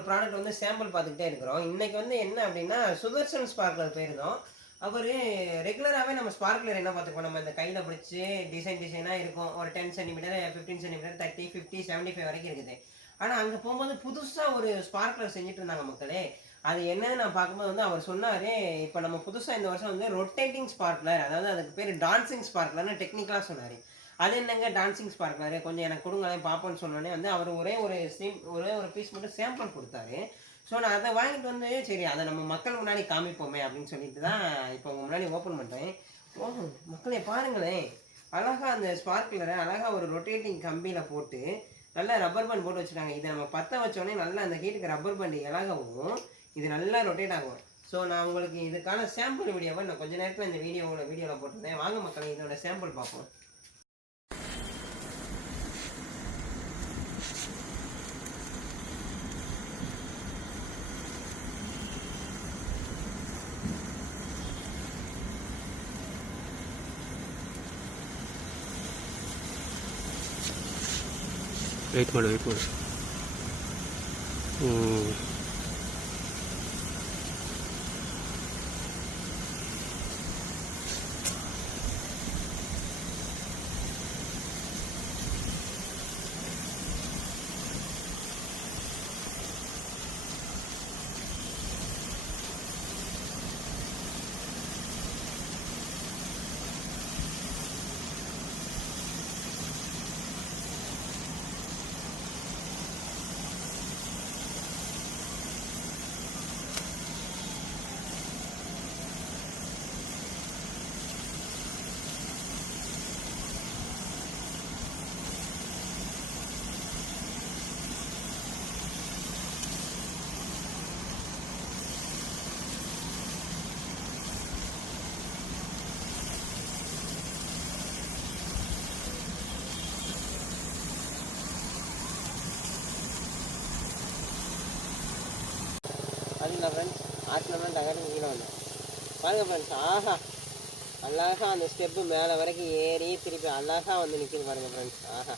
ஒரு ப்ராடக்ட் வந்து சாம்பிள் பார்த்துக்கிட்டே இருக்கிறோம். இன்னைக்கு வந்து என்ன அப்படின்னா சுதர்சன் ஸ்பார்க்லர் போயிருந்தோம். அவர் ரெகுலராகவே நம்ம ஸ்பார்க்லர் என்ன பார்த்துக்கோம், நம்ம இந்த கையில் பிடிச்சி டிசைனாக இருக்கும். ஒரு 10 சென்டிமீட்டர் 15 சென்டிமீட்டர் 30 50 75 வரைக்கும் இருக்குது. ஆனால் அங்கே போகும்போது புதுசாக ஒரு ஸ்பார்க்லர் செஞ்சுட்டு இருந்தாங்க மக்களே. அது என்னன்னு நான் பார்க்கும்போது வந்து அவர் சொன்னார், இப்போ நம்ம புதுசாக இந்த வருஷம் வந்து ரொட்டேட்டிங் ஸ்பார்க்லர், அதாவது அதுக்கு பேர் டான்சிங் ஸ்பார்க்லர்னு டெக்னிக்கலாக சொன்னார். அது என்னங்க டான்சிங் ஸ்பார்க்லரு, கொஞ்சம் எனக்கு கொடுங்களேன் பார்ப்போன்னு சொன்னோன்னே வந்து அவர் ஒரே ஒரு பீஸ் மட்டும் சாம்பிள் கொடுத்தாரு. ஸோ நான் அதை வாங்கிட்டு வந்து சரி அதை நம்ம மக்கள் முன்னாடி காமிப்போமே அப்படின்னு சொல்லிட்டு தான் இப்போ உங்கள் முன்னாடி ஓப்பன் பண்ணுறேன். மக்களே பாருங்களேன், அழகாக அந்த ஸ்பார்க்லரை அழகாக ஒரு ரொட்டேட்டிங் கம்பியில் போட்டு நல்லா ரப்பர் பேண்ட் போட்டு வச்சுட்டாங்க. இதை நம்ம பற்ற வச்சோடனே நல்லா அந்த ஹீட்டுக்கு ரப்பர் பேண்ட் இலகவும் இது நல்லா ரொட்டேட் ஆகும். ஸோ நான் உங்களுக்கு இதுக்கான சாம்பிள் வீடியோவை நான் கொஞ்சம் நேரத்தில் இந்த வீடியோவில் போட்டிருந்தேன். வாங்க மக்களே இதோட சாம்பிள் பார்ப்போம். ವೆಯ್ಟ್ ಮಾಡು அதுல ஃப்ரெண்ட்ஸ் ஆட்டினோம்னா டகட்டு கீழே வந்தோம். பாருங்கள் ஃப்ரெண்ட்ஸ், ஆஹா அழகாக அந்த ஸ்டெப்பு மேலே வரைக்கும் ஏறி திருப்பி அழகாக வந்து நிற்கிது பாருங்கள் ஃப்ரெண்ட்ஸ். ஆஹா